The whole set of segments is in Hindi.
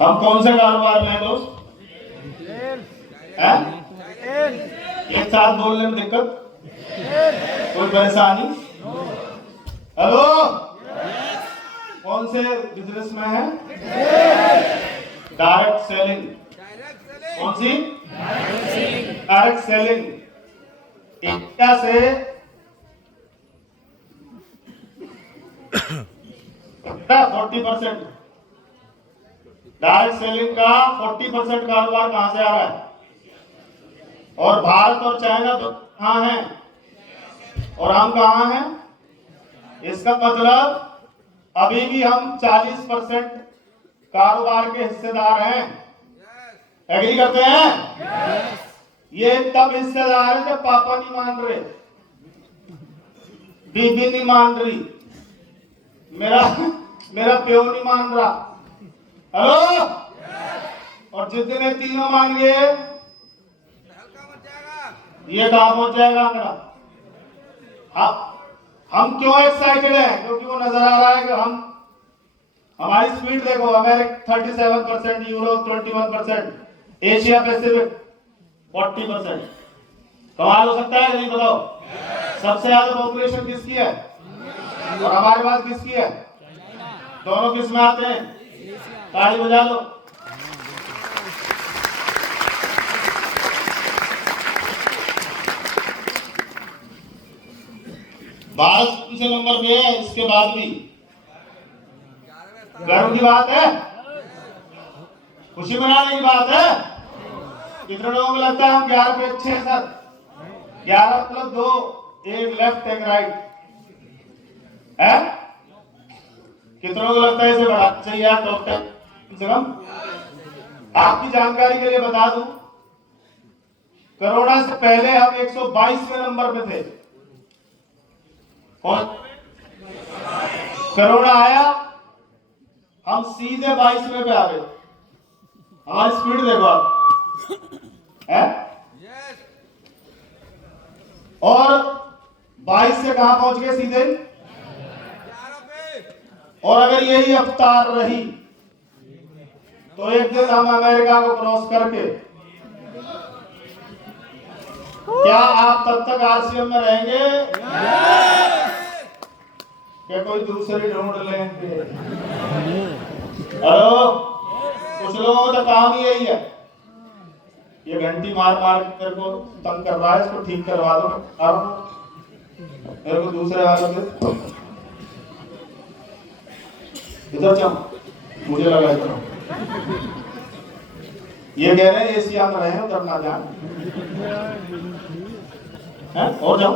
हम कौन से कारोबार में हैं दोस्त? एक साथ बोलने में दिक्कत? कोई परेशानी? हेलो, कौन से बिजनेस में है? Direct selling. कौन सी? Direct selling. इंडिया से 40% डायरेक्ट सेलिंग का 40% कारोबार कहां से आ रहा है? और भारत और चाइना तो कहां है और हम कहां हैं? इसका मतलब अभी भी हम 40% कारोबार के हिस्सेदार हैं। एग्री करते हैं? ये तब हिस्सेदार है जब पापा नहीं मान रहे, बीबी नहीं मान रही, मेरा प्यो नहीं मान रहा। हेलो, और जिस दिन ये तीनों मान गए ये कहां पहुंच जाएगा मेरा? हम क्यों एक्साइटेड हैं? क्योंकि वो नजर आ रहा है कि हमारी स्पीड देखो, अमेरिका 37%, यूरोप 21%, एशिया पैसिफिक 40%। कमाल हो सकता है कि नहीं? बताओ। सबसे ज्यादा पॉपुलेशन किसकी है और हमारे पास किसकी है? दोनों किस में आते हैं? ताली बजा लो। भारत दूसरे नंबर पे है, इसके बाद भी गर्व की बात है, खुशी मनाने की बात है। कितने लोगों को लगता है हम 11 पे अच्छे हैं? सर 11 मतलब 2, एक लेफ्ट एक राइट है। कितनों को लगता है इसे बढ़ाना चाहिए? टॉप 10 कम से कम। आपकी जानकारी के लिए बता दूं, कोरोना से पहले हम 122वें नंबर पे थे। और कोरोना आया, हम सीधे 22वें पे आ गए। हमारी स्पीड देखो आप, है? और 22 से कहां पहुंच गए? सीधे। और अगर यही रफ्तार रही तो एक दिन हम अमेरिका को क्रॉस करके, क्या आप तब तक आरसीएम में रहेंगे? क्या कोई दूसरी ढूंढ लेंगे? हेलो, कुछ लोगों का काम ही यही है। ये घंटी मार मार के मेरे को तंग कर रहा है, इसको ठीक करवा दो। मेरे को दूसरे वाले से इधर जाओ, मुझे लगा इधर। ये कह रहे हैं एशिया में रहे, उधर ना जाए हैं, और जाओ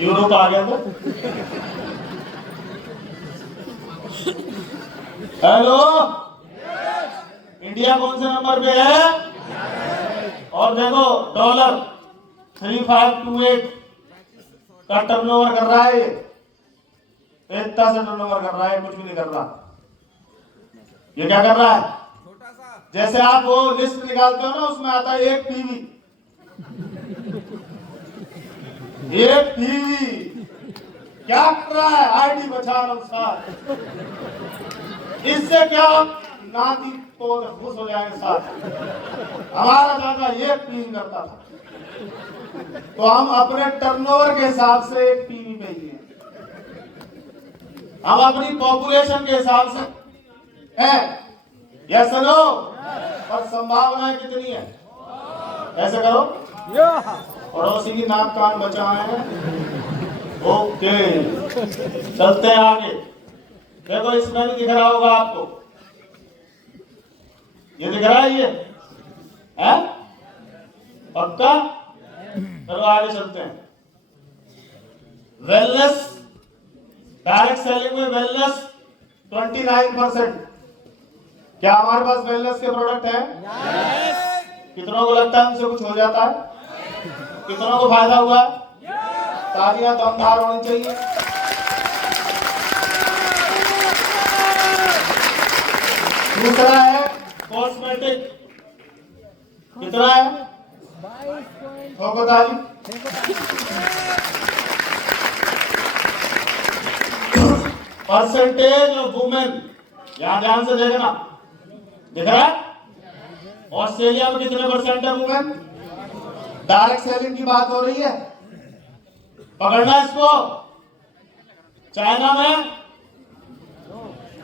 यूरोप आ गया तो। हेलो, इंडिया कौन से नंबर पे है? और देखो डॉलर 3528 का टर्नओवर कर रहा है। इतना से टर्नओवर कर रहा है, कुछ भी नहीं कर रहा। ये क्या कर रहा है? जैसे आप वो लिस्ट निकालते हो ना, उसमें आता है एक पीवी, एक पीवी। क्या कर रहा है? आईडी बचा लो साथ। इससे क्या नाती तो खुश हो जाएंगे साथ। हमारा दादा एक पीवी करता था, तो हम अपने टर्नओवर के हिसाब से एक पीवी पे ही हैं। हम अपनी पॉपुलेशन के हिसाब से है, यस नो? और संभावनाएं कितनी है? ऐसे करो, पड़ोसी की नाक कान बचाएं। ओके, चलते हैं आगे। देखो इसमें भी दिख रहा होगा आपको, ये दिख रहा है, ये है पक्का? चलो आगे चलते हैं। वेलनेस, डायरेक्ट सेलिंग में वेलनेस 29%। क्या हमारे पास वेलनेस के प्रोडक्ट हैं? कितनों को लगता है हमसे कुछ हो जाता है? कितनों को फायदा हुआ? तालियां दमदार होनी चाहिए। दूसरा है कॉस्मेटिक। कितना है? 22। परसेंटेज ऑफ वुमेन, यहां ध्यान से देखना, दिख रहा है? ऑस्ट्रेलिया में कितने परसेंट है वुमेन? डायरेक्ट सेलिंग की बात हो रही है, पकड़ना इसको। चाइना में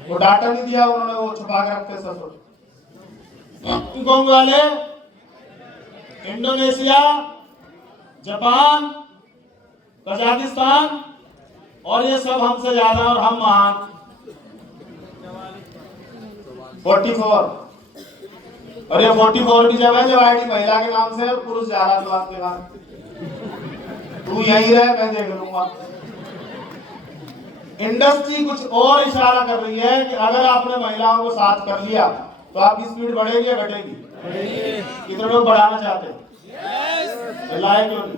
वो डाटा नहीं दिया उन्होंने, वो छुपा के रखते ससुर। हांगकांग वाले, इंडोनेशिया, जापान, कजाकिस्तान, और ये सब हमसे ज्यादा और हम महान। 44, और ये 44 की जब है जो आईडी महिला के नाम से है, पुरुष जा रहा है आपके नाम। तू यही रहे, मैं देख लूंगा। इंडस्ट्री कुछ और इशारा कर रही है कि अगर आपने महिलाओं को साथ कर लिया तो आपकी स्पीड बढ़ेगी या घटेगी? कितने लोग बढ़ाना चाहते हैं? लाए क्यों नहीं?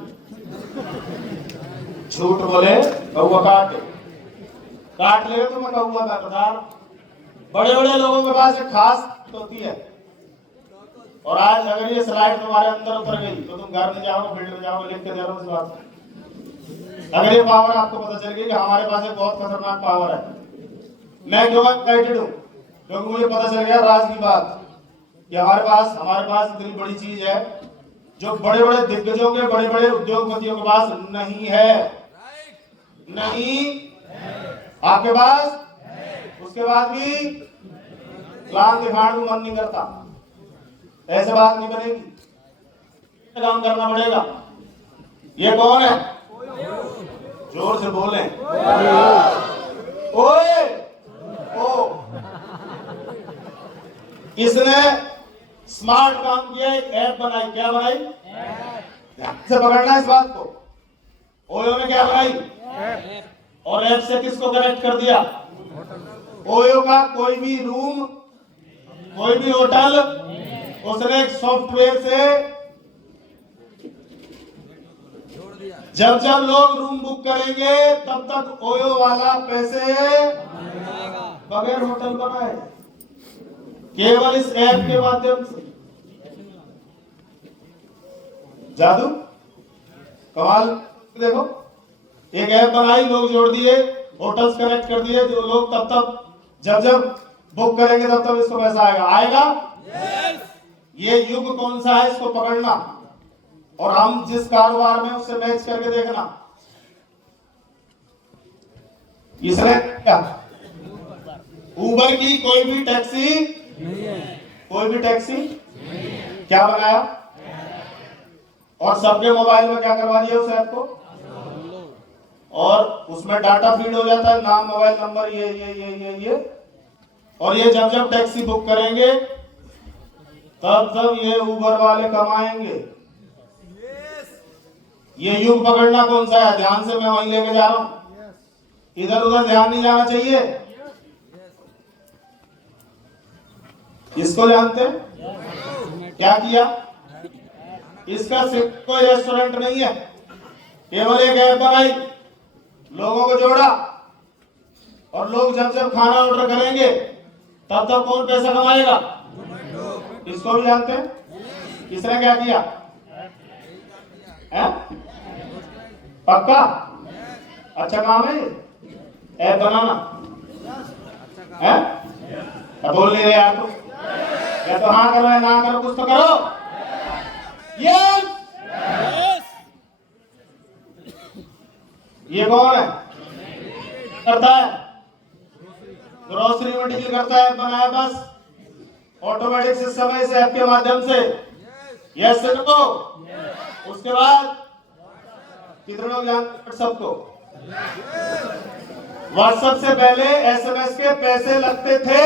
झूठ बोले कौवा काट ले तो मैं कौवा का प्रधान। बड़े बड़े लोगों के पास एक खास होती है, और आज अगर ये स्लाइड तुम्हारे अंदर उतर गई तो तुम घर में जाओगे, फील्ड में जाओगे, लिख के दे रहा हूं इस बात। अगर ये पावर आपको पता चल गई कि हमारे पास एक बहुत खतरनाक पावर है, मैं क्यों एक्साइटेड हूं? क्योंकि मुझे पता चल गया राज की बात कि हमारे पास इतनी बड़ी चीज है जो बड़े बड़े दिग्गजों के, बड़े बड़े उद्योगपतियों के पास नहीं है। नहीं, आपके पास उसके बाद भी प्लान दिखाने को मन नहीं करता। ऐसे बात नहीं बनेगी, काम करना पड़ेगा। ये कौन है? जोर से बोलें। ओए ओ, इसने स्मार्ट काम किया, एक ऐप बनाई। क्या बनाई? से पकड़ना इस बात को। ओयो ने क्या बनाई? और ऐप से किसको कनेक्ट कर दिया? ओयो का कोई भी रूम, कोई भी होटल, उसने एक सॉफ्टवेयर से जब जब लोग रूम बुक करेंगे तब तक ओयो वाला पैसे बगैर होटल बनाए, केवल इस ऐप के माध्यम से। जादू, कमाल। देखो, एक ऐप बनाई, लोग जोड़ दिए, होटल्स कनेक्ट कर दिए, जो लोग तब तक जब जब बुक करेंगे तब तक इसको पैसा आएगा। ये युग कौन सा है, इसको पकड़ना, और हम जिस कारोबार में उससे मैच करके देखना। इसने क्या? उबर की कोई भी टैक्सी क्या बनाया, और सबके मोबाइल में क्या करवा दिया उस ऐप को, और उसमें डाटा फीड हो जाता है, नाम, मोबाइल नंबर, ये, और ये जब जब टैक्सी बुक करेंगे तब ये उबर वाले कमाएंगे। ये युग पकड़ना कौन सा है? ध्यान से, मैं वहीं लेके जा रहा हूं, इधर उधर ध्यान नहीं जाना चाहिए। इसको जानते हैं क्या किया? इसका सिर्फ कोई रेस्टोरेंट नहीं है, केवल एक ऐप बनाई, लोगों को जोड़ा, और लोग जब जब खाना ऑर्डर करेंगे तब तक कौन पैसा कमाएगा? इसको भी जानते हैं। इसने क्या किया है? पक्का अच्छा काम है ऐप बनाना है? बोल नहीं रहे यार तुम, या तो हाँ करो या ना करो, कुछ तो करो। यस, ये कौन है? करता है ग्रोसरी में डील करता है, बनाया बस ऑटोमेटिक सिस्टम है इस ऐप के माध्यम से। यस से नो। उसके बाद कितने लोग जानते? व्हाट्सएप को, व्हाट्सएप से पहले एसएमएस के पैसे लगते थे।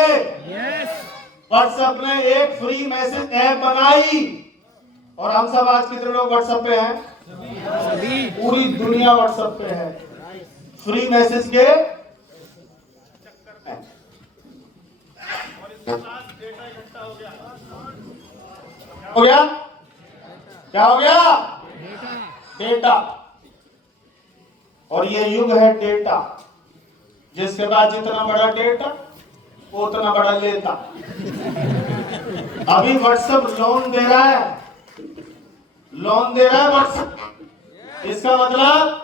व्हाट्सएप ने एक फ्री मैसेज ऐप बनाई, और हम सब आज कितने लोग व्हाट्सएप पे हैं? पूरी दुनिया व्हाट्सएप पे है, फ्री मैसेज के हो गया। क्या हो गया? डेटा। और ये युग है डेटा, जिसके बाद जितना बड़ा डेटा उतना बड़ा लेता। अभी व्हाट्सएप लोन दे रहा है, व्हाट्सएप। इसका मतलब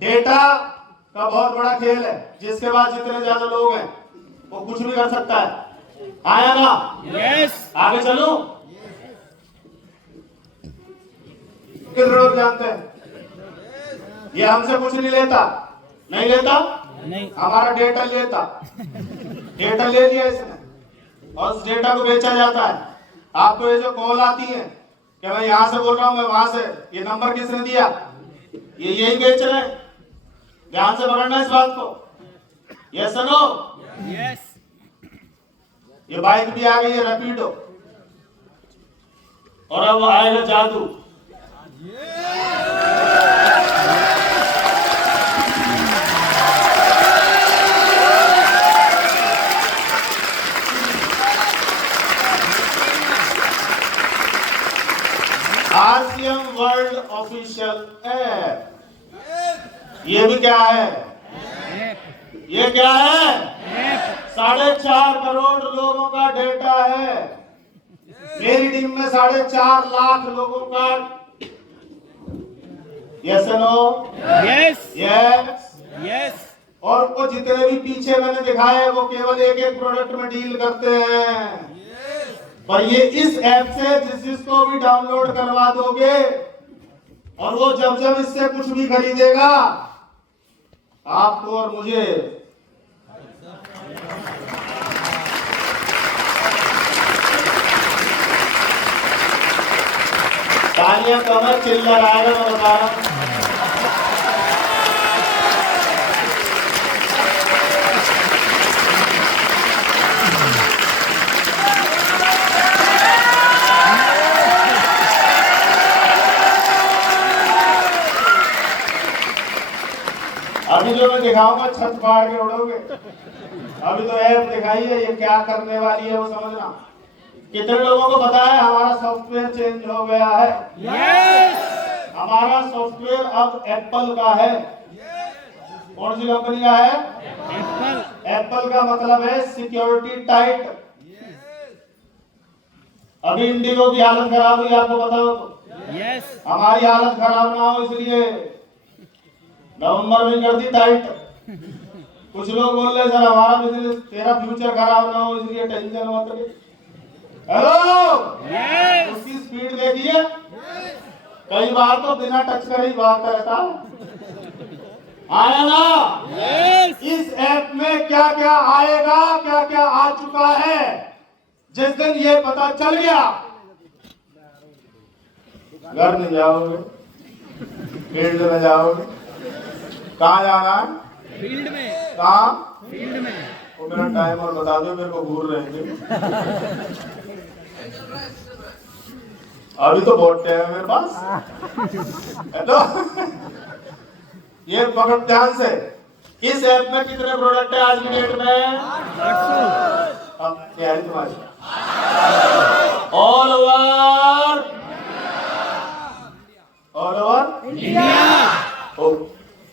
डेटा का बहुत बड़ा खेल है, जिसके बाद जितने ज्यादा लोग हैं वो कुछ भी कर सकता है। आया ना? यस। आगे चलूं? कितने लोग जानते हैं ये हमसे कुछ नहीं लेता? नहीं लेता? नहीं। हमारा डेटा लेता। डेटा ले लिया इसने और उस डेटा को बेचा जाता है। आपको ये जो कॉल आती है कि मैं यहां से बोल रहा हूं, मैं वहां से, ये नंबर किसने दिया? ये यही बेच रहे हैं। ध्यान से पकड़ना इस बात को। Yes no? यस। ये बाइक भी आ गई है, रैपिडो, और अब आएगा जादू। आरसीएम वर्ल्ड ऑफिशियल ऐप, ये भी क्या है? ये क्या है? 4.5 करोड़ लोगों का डेटा है। मेरी टीम में 4.5 लाख लोगों का। Yes no? Yes. Yes. Yes. और वो जितने भी पीछे मैंने दिखाए वो केवल एक एक प्रोडक्ट में डील करते हैं। पर ये इस ऐप से जिसको भी डाउनलोड करवा दोगे और वो जब जब इससे कुछ भी खरीदेगा, आपको और मुझे तालियां कमर चिल्ला आएगा। मैं बता रहा हूं, अभी जो मैं दिखाऊंगा छत फाड़ के उड़ोगे। अभी तो ऐप दिखाई है, ये क्या करने वाली है वो समझना। कितने लोगों को पता है हमारा सॉफ्टवेयर चेंज हो गया है? यस। हमारा सॉफ्टवेयर अब एप्पल का है। कौन सी कंपनी का है? एप्पल। एप्पल का मतलब है सिक्योरिटी टाइट। अभी इंडिगो की हालत खराब हुई, आपको पता हो तो? यस। हमारी हालत खराब ना हो इसलिए नवंबर में कर दी टाइट। कुछ लोग बोल रहे सर हमारा बिजनेस, तेरा फ्यूचर खराब ना हो इसलिए टेंशन मत ले। हेलो, उसकी स्पीड देखिए, कई बार तो बिना टच करे ही बात करता। आया ना? इस ऐप में क्या क्या आएगा, क्या क्या आ चुका है, जिस दिन ये पता चल गया, घर नहीं जाओगे, फील्ड में जाओगे। कहाँ जाना है? फील्ड में। कहाँ? फील्ड में। वो मेरा टाइम और बता दो, मेरे को घूर रहेंगे। अभी तो बहुत टाइम है मेरे पास। हेलो, ये पकड़ ध्यान से। इस ऐप में कितने प्रोडक्ट है आज की डेट में? अब तैयारी तुम्हारी। All over India. ओ,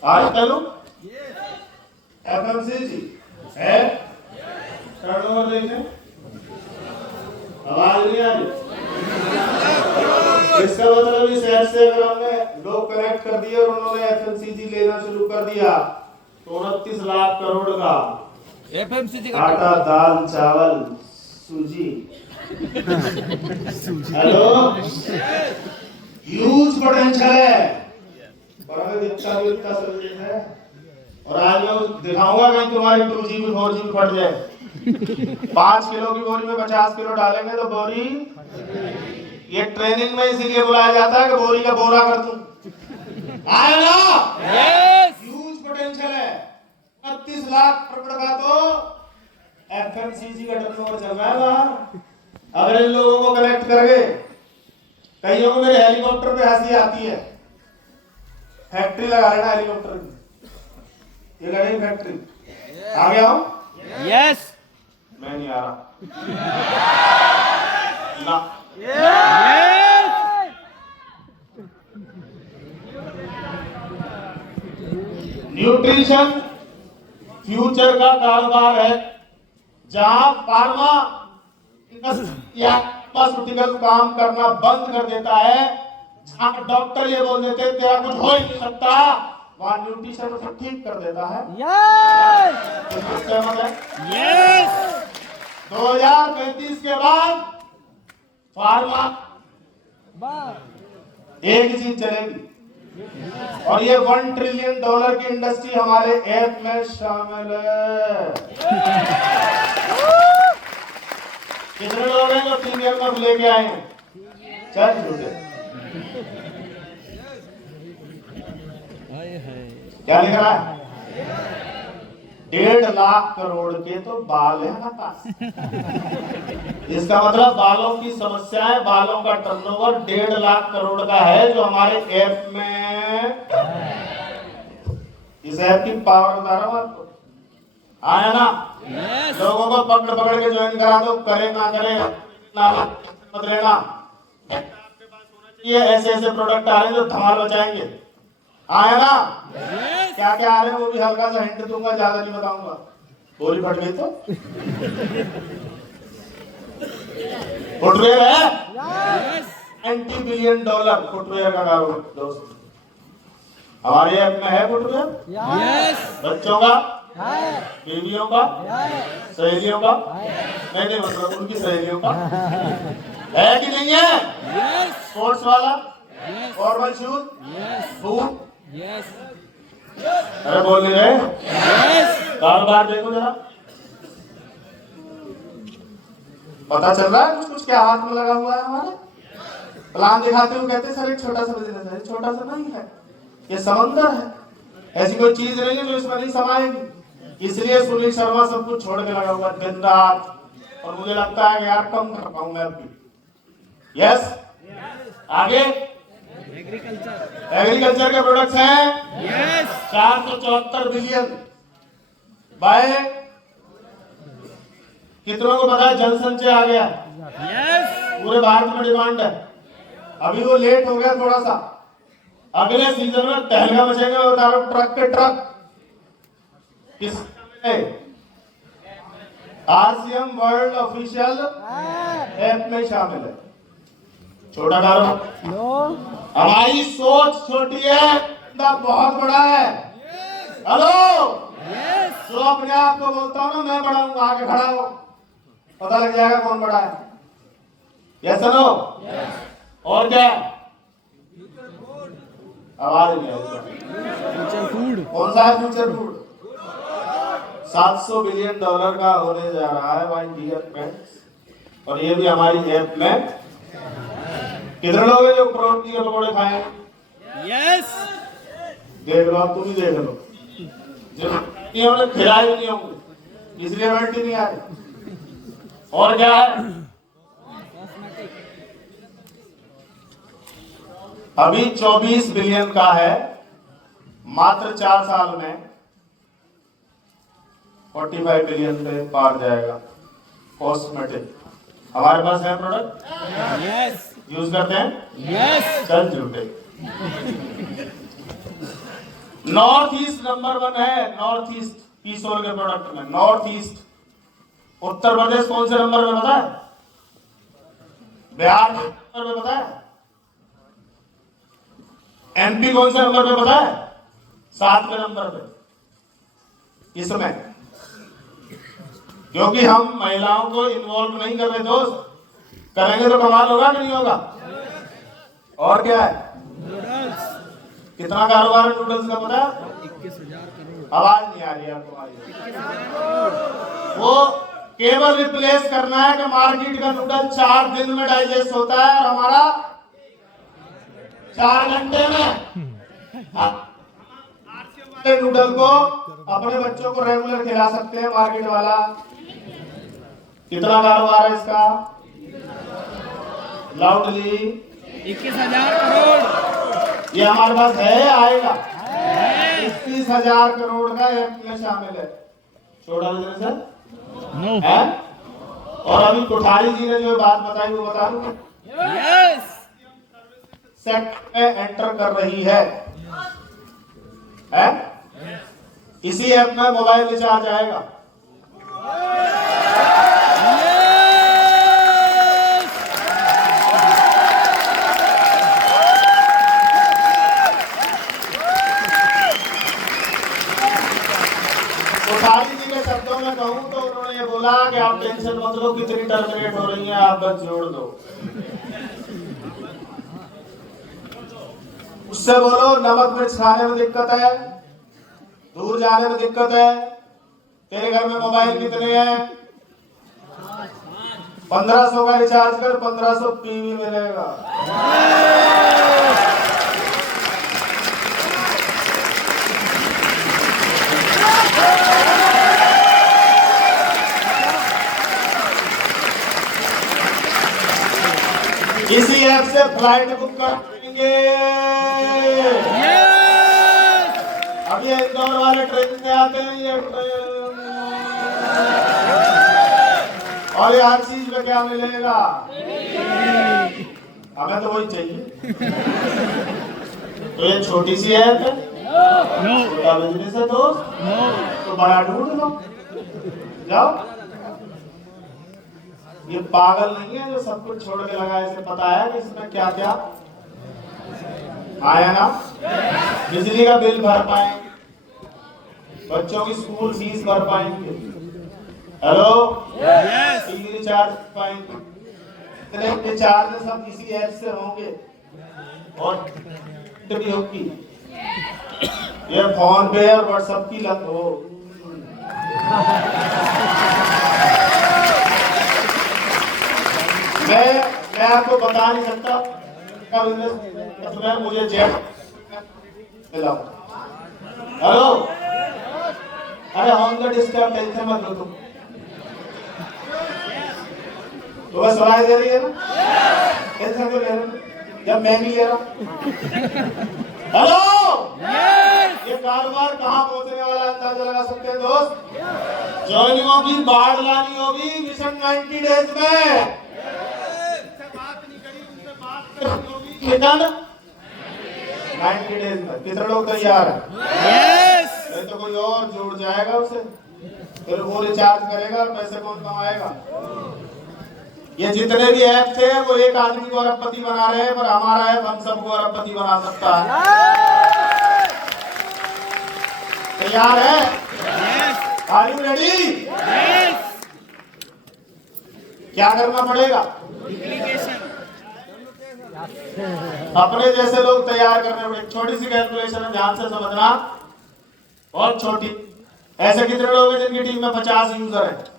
आज चलो एफएमसीजी है। टर्नओवर देखें, आवाज नहीं आ रही। इसका मतलब इस ऐप से अगर हमने लोग कनेक्ट कर दिए और उन्होंने एफएमसीजी लेना शुरू कर दिया तो 29 लाख करोड़ का एफएमसीजी का आटा, दाल, चावल, सूजी। हेलो, ह्यूज पोटेंशियल है। पर हमें दिखता भी उतना सर्विस है। और आज मैं दिखाऊंगा कहीं तुम्हारी 2GB 4GB फट जाए। 5 किलो की बोरी में 50 किलो डालेंगे तो बोरी, ये ट्रेनिंग में इसीलिए बुलाया जाता है कि बोरी का बोरा कर दूं। आया ना? यस। ह्यूज पोटेंशियल है। 32 लाख करोड़ का तो एफएमसीजी का टर्नओवर चल रहा है बाहर। अगर इन लोगों को कनेक्ट कर गए, कईयों को मेरे हेलीकॉप्टर पे हंसी आती है। फैक्ट्री लगा लेना हेलीकॉप्टर की, ये लगेगी फैक्ट्री। आ गया हूं? यस। मैं नहीं आ रहा ना। न्यूट्रिशन फ्यूचर का कारोबार है, जहां फार्मा या फार्मास्यूटिकल काम करना बंद कर देता है, जहां डॉक्टर ये बोल देते हैं तेरा कुछ हो ही नहीं सकता, वहां न्यूट्रिशन उसे ठीक कर देता है। यस। तो सहमत है? यस। 2035 के बाद फार्मा एक ही चीज चलेगी और ये $1 ट्रिलियन की इंडस्ट्री हमारे ऐप में शामिल है। कितने लोग हैं जो प्रीमियर में लेके आए हैं? चल झूठे। क्या लिख रहा है? 1.5 लाख करोड़ के तो बाल है हमारे पास। इसका मतलब बालों की समस्या है, बालों का टर्नओवर 1.5 लाख करोड़ का है जो हमारे ऐप में। इस ऐप की पावर बता रहा हूं आपको। आया ना? Yes. लोगों को पकड़ पकड़ के ज्वाइन करा दो, करे ना करे ना मत लेना। आपके पास होना चाहिए ऐसे ऐसे प्रोडक्ट आ रहे हैं जो धमाल मचाएंगे। आया ना? Yes. क्या क्या आ रहे हैं वो भी हल्का सा हिंट दूंगा, ज्यादा नहीं बताऊंगा। बोली फट गई तो फुटवेयर है। Yes. $90 बिलियन फुटवेयर का कारोबार दोस्त हमारे ऐप में है। Footwear Yes. बच्चों का, बीवियों का, सहेलियों का, नहीं मतलब उनकी सहेलियों का है कि नहीं है? Yes. स्पोर्ट्स वाला, Yes. Formal shoes, Yes. Boot. Yes. अरे बोल नहीं रहे? Yes. कारोबार देखो जरा, पता चल रहा है कुछ कुछ क्या हाथ में लगा हुआ है हमारे। प्लान दिखाते हुए कहते हैं सर एक छोटा सा बिजनेस है। छोटा सा नहीं है, ये समंदर है। ऐसी कोई चीज नहीं है जो इसमें नहीं समाएगी। इसलिए सुनील शर्मा सब कुछ छोड़ के लगा हुआ है दिन रात। और मुझे लगता है कि यार कम कर पाऊं मैं अभी। यस, आगे एग्रीकल्चर के प्रोडक्ट्स हैं। Yes. 474 बिलियन बाय कितनों को पता है? जनसंचय आ गया, Yes. पूरे भारत में डिमांड है। अभी वो लेट हो गया थोड़ा सा, अगले सीजन में तहलका मचेगा। मैं बता रहा हूं, ट्रक के ट्रक किस आरसीएम वर्ल्ड ऑफिशियल ऐप में शामिल है। छोटा कारोबार, हमारी सोच छोटी है, धंधा बहुत बड़ा है। हेलो, जो अपने आप को बोलता हूं ना मैं बड़ा हूं, आके खड़ा हो, पता लग जाएगा कौन बड़ा है। Yes no? और क्या? आवाज नहीं आई। Future food. कौन सा है फ्यूचर फूड? $700 बिलियन का होने जा रहा है भाई डियर फ्रेंड्स। और ये भी हमारी ऐप में। कितने लोग हैं जो प्रोटीन के पकौड़े खाए? Yes. देख लो, आप तुम ही देख लो। जो नहीं होंगे खिलाए भी नहीं होंगे, इसलिए वेल्टी नहीं आ रही। और क्या है? अभी 24 बिलियन का है, मात्र 4 साल में 45 बिलियन पे पार जाएगा। कॉस्मेटिक हमारे पास है प्रोडक्ट, Yes. यूज करते हैं। Yes. चल झूठे। नॉर्थ ईस्ट नंबर 1 है। नॉर्थ ईस्ट पीसोल के प्रोडक्ट में नॉर्थ ईस्ट। उत्तर प्रदेश कौन से नंबर में पता है? बिहार नंबर में पता है? एमपी कौन से नंबर पे पता है? 7वें नंबर पे इसमें। क्योंकि हम महिलाओं को इन्वॉल्व नहीं कर रहे दोस्त। करेंगे तो कमाल होगा कि नहीं होगा? और क्या है? कितना कारोबार है नूडल्स का पता है? 21,000 करोड़. आवाज नहीं आ रही है तुम्हारी। वो केवल रिप्लेस करना है कि मार्केट का नूडल 4 दिन में डाइजेस्ट होता है और हमारा 4 घंटे में। नूडल को अपने बच्चों को रेगुलर खिला सकते हैं मार्केट वाला। कितना कारोबार है इसका? लाउडली 21,000 करोड़. ये हमारे पास है, आएगा। 21,000 करोड़ का ऐप में शामिल है। छोटा बिजनेस है No. है? और अभी कोठारी जी ने जो बात बताई वो बता दूं, Yes. सेक्टर में एंटर कर रही है? इसी ऐप में मोबाइल रिचार्ज आएगा। कोठारी जी के शब्दों में कहूं तो उन्होंने ये बोला कि आप टेंशन मत लो, दो कितनी टर्मिनेट हो रही हैं, आप बस जोड़ दो। उससे बोलो नमक मिर्च खाने में दिक्कत है, दूर जाने में दिक्कत है, तेरे घर में मोबाइल कितने हैं? 1500 का रिचार्ज कर, 1500 पीवी मिलेगा। इसी ऐप से फ्लाइट बुक कर देंगे। अब ये इंदौर वाले ट्रेन से आते हैं ये और ये हर चीज में क्या मिलेगा? हमें तो वही चाहिए। तो ये छोटी सी ऐप है, छोटा बिजनेस है दोस्त, तो बड़ा ढूंढ लो, जाओ। ये पागल नहीं है जो सब कुछ छोड़ के लगा, इसे पता है कि इसमें क्या क्या आया ना। बिजली का बिल भर पाएंगे, बच्चों की स्कूल फीस भर पाएंगे, हेलो टीवी रिचार्ज पाएंगे, इतने रिचार्ज सब इसी ऐप से होंगे और भी होगी। ये फोन पे और व्हाट्सएप की लत हो। मैं आपको बता नहीं सकता कब मैं मुझे जेट मिला। हेलो, अरे ऑन द डिस्टर्ब टेंशन मत लो तुम। तो बस सुनाई दे रही है ना, टेंशन क्यों ले रहे हो जब मैं नहीं ले रहा। हेलो, ये कारोबार कहाँ पहुंचने वाला अंदाजा लगा सकते हैं दोस्त? ज्वाइनिंगों की बाढ़ लानी होगी मिशन 90 डेज में। मिशन 90 डेज में कितने लोग तैयार हैं? नहीं तो कोई और जुड़ जाएगा उसे, फिर वो रिचार्ज करेगा और पैसे कौन कमाएगा? ये जितने भी ऐप थे वो एक आदमी को अरबपति बना रहे हैं, पर हमारा ऐप हम सबको अरबपति बना सकता है। तैयार है? Are you ready? क्या करना पड़ेगा? अपने जैसे लोग तैयार करने पड़ेंगे। छोटी सी कैलकुलेशन है, ध्यान से समझना, बहुत छोटी। ऐसे कितने लोग हैं जिनकी टीम में 50 यूजर है?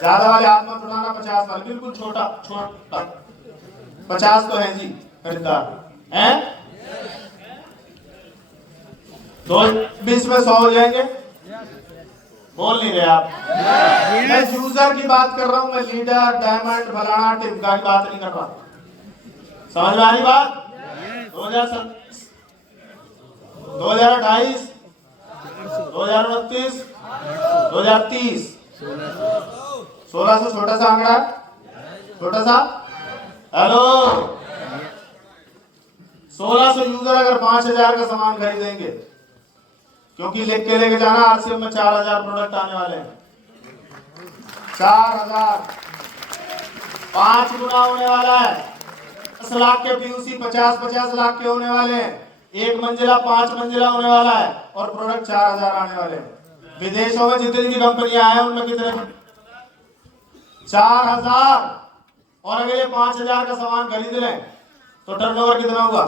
ज्यादा वाले हाथ मत उठाना, 50 वाले, बिल्कुल छोटा छोटा 50 तो है जी खरीदार हैं। तो 20 में 100 हो जाएंगे। बोल नहीं रहे आप? मैं यूजर की बात कर रहा हूं, मैं लीडर डायमंड फलाना टिमका की बात नहीं कर रहा। समझ में आ रही बात? 2027, 2028, 2029, 2030, 16 से छोटा सा आंकड़ा, छोटा सा। हेलो, 1600 यूजर अगर 5000 का सामान खरीदेंगे, क्योंकि लिख के लेके जाना, आरसीएम में 4000 प्रोडक्ट आने वाले हैं। 4000 5 गुना होने वाला है। 10 लाख के पीयूसी 50-50 लाख के होने वाले हैं। 1 मंजिला 5 मंजिला होने वाला है और प्रोडक्ट 4000 आने वाले हैं। विदेशों में जितनी भी कंपनियां हैं उनमें कितने? 4000। और अगर ये 5000 का सामान खरीद लें तो टर्नओवर कितना होगा?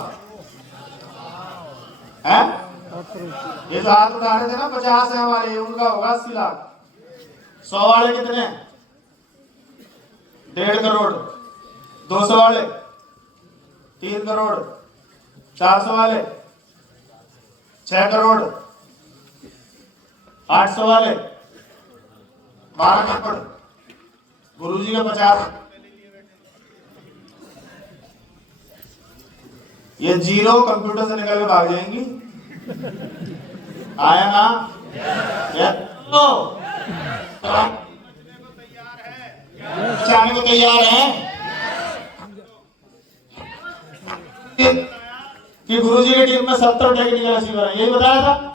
है ये जो हाथ उठा रहे थे ना, 50 है हमारे, उनका होगा 80 लाख। 100 वाले कितने? 1.5 करोड़। 200 वाले 3 करोड़। 400 वाले 6 करोड़। 800 वाले 12 करोड़। गुरुजी के 50। ये जीरो कंप्यूटर से निकल के भाग जाएंगी। आया ना? जाने को तैयार है कि गुरुजी की टीम में 70 टेक्निकल अचीवर है, यही बताया था।